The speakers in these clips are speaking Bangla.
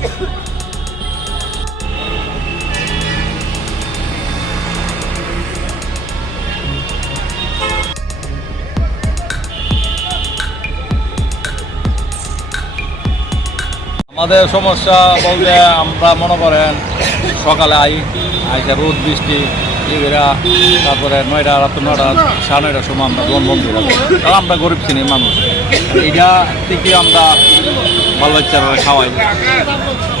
আমাদের সমস্যা বলতে আমরা মনে করেন সকালে আইসা রোদ বৃষ্টি এরা তারপরে 9টা রাত 9টা 9:30টার সময় আমরা দোকান বন্ধ হয়ে যাবো। কারণ আমরা গরিব শ্রেণীর মানুষ, এটা থেকে আমরা বাল বাচ্চারা খাওয়াই।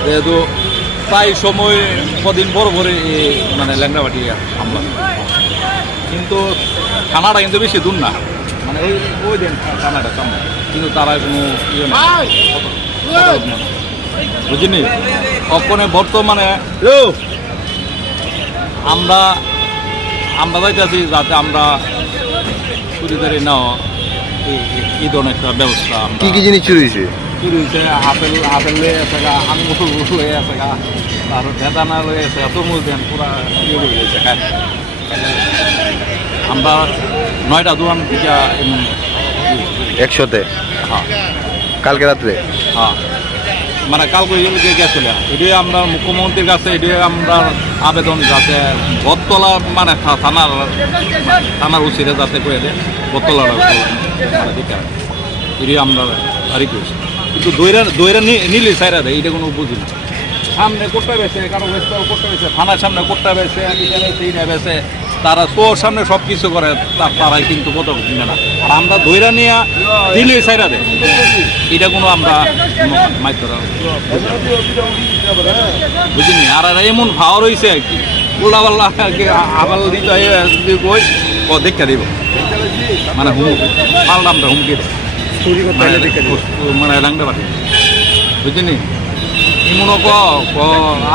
যেহেতু প্রায় সময় কদিন বড় করে মানে ল্যাংড়া বাটি আমরা, কিন্তু খানাটা কিন্তু বেশি দূর না, মানে ওই দিন খানাটা সামনে, কিন্তু তারা কোনো ইয়ে না বুঝিনি। কখনো বর্তমানে আমরা চাইতেছি যাতে আমরা চুরিদারি নেওয়া এই ধরনের একটা ব্যবস্থা। কি কি জিনিস চুরি হয়েছে? চুরি হয়েছে আপেল লয়ে আছে গা, আঙুর লয়ে আছে গা, আর বেদানা লয়ে আছে, তরমুজ দেন পুরা ইয়ে হয়ে গেছে। আমরা 9টা দোকান থেকে একসাথে হ্যাঁ কালকে রাত্রে হ্যাঁ মানে কালকে গেছিল। এটাই আমরা মুখ্যমন্ত্রীর কাছে এটাই আমরা আবেদন, যাতে বটতলা মানে থানার উচিতে যাতে করে দেয় বটতলাটা দিতে, এটাই আমরা রিকোয়েস্ট। কিন্তু দইরা নিলে সাইরা দেয়, এটা কোনো বুঝি না। সামনে কোটটা বেছে, কারো কোটটা বেছে, থানার সামনে কোটটা বেছে, এইটা বেছে, তারা তোর সামনে সব কিছু করে, তারাই কিন্তু কত কিনে না। আর আমরা দইরা নিয়ে দিলে সাইরা দেয়, এটা কোনো আমরা বুঝিনি। আর এমন ভাও রয়েছে কি উল্লা পাল্লা আবার দিতে কই দেখা দিব, মানে পাল্টা আমরা হুমকি দেয় মানে লাংটা পাঠি বুঝিনি। এমনও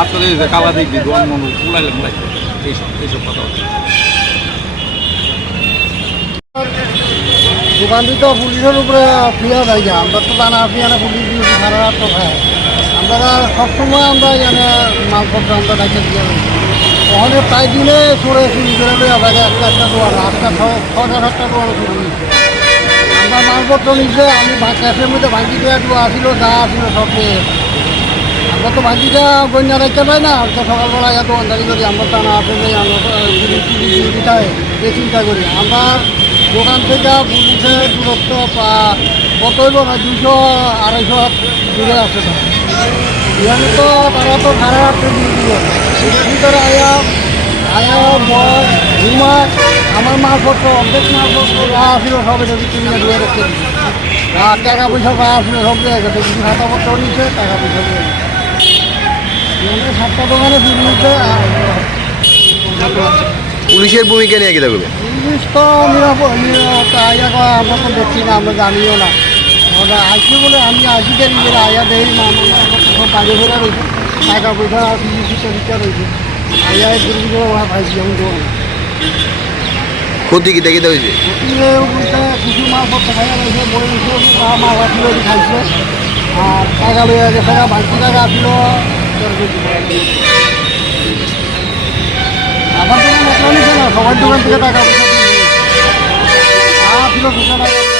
আসলে যে কালা দেখবি দোয়ান মনে উলাইলে লাগবে, এইসব কথা। দোকানটি তো পুলিশের উপরে ফিরে যায়, আমরা তো জানা আছি এনে পুলিশ দিয়েছি সারা রাত তো খায়। আমরা সবসময় আমরা এনে মালপত্র আমরা ডাকে দিয়ে ওখানে প্রায় দিনে চড়ে চুরি করে লইয়া যায় একটা দোয়ার 8টা 6টা দোয়ার চুরি নিচ্ছে। আমরা মালপত্র নিচ্ছে, আমি ক্যাশের মধ্যে ভাঙ্গি দেওয়া দোয়া আসিল, যা আসিল সব নিয়ে। আমরা তো ভাঙ্গিটা বন্যা রাখতে পাই না, তো সকালবেলা এত দোকানদারি করি। আমরা জানা আছে যে আমরা পুলিশ এই চিন্তা করি। আমরা দোকান থেকে পুলিশের দূরত্ব কত হইব না, 200-250 হাত দূরে আছে। এখানে তো তারা তো সারা রাত্রে ডিউটি করে, এটার ভিতরে আয়া ঘুমায়। আমার মালপত্র অর্ধেক মালপত্র যা আসিল সব এটা কিনে ধুয়ে রেখে দিচ্ছে। আর টাকা পয়সা যা আসিল সব দিয়ে গেছে, কিছু খাতাপত্র নিচ্ছে, টাকা পয়সা দিয়ে গেছে। 7টা দোকানে চুরি নিচ্ছে। পুলিশের ভূমিকা নিয়ে কি থাকবে? পুলিশ তো আমরা তো দেখছি না, আমরা জানিও না। ওরা আসবে বলে আমি আসি দেরি করে আয়া দেই না, সব কাজে ফেরা রয়েছে, টাকা পয়সা শিক্ষা রয়েছে। আয়া ঘুরে ঘুরে ওরা পাইছি আমি দোকান। ক্ষতি কি দেখতে হয়েছে? কিছু মালপত্র খাইয়া রয়েছে, বই মাল আসলো খাইছে, আর টাকা লইয়া গেছে, বাকি টাকা আসলো। আমার দোকান একলা নিচ্ছে না, সবার দোকান থেকে টাকা পয়সা ছিল 2 টাকা।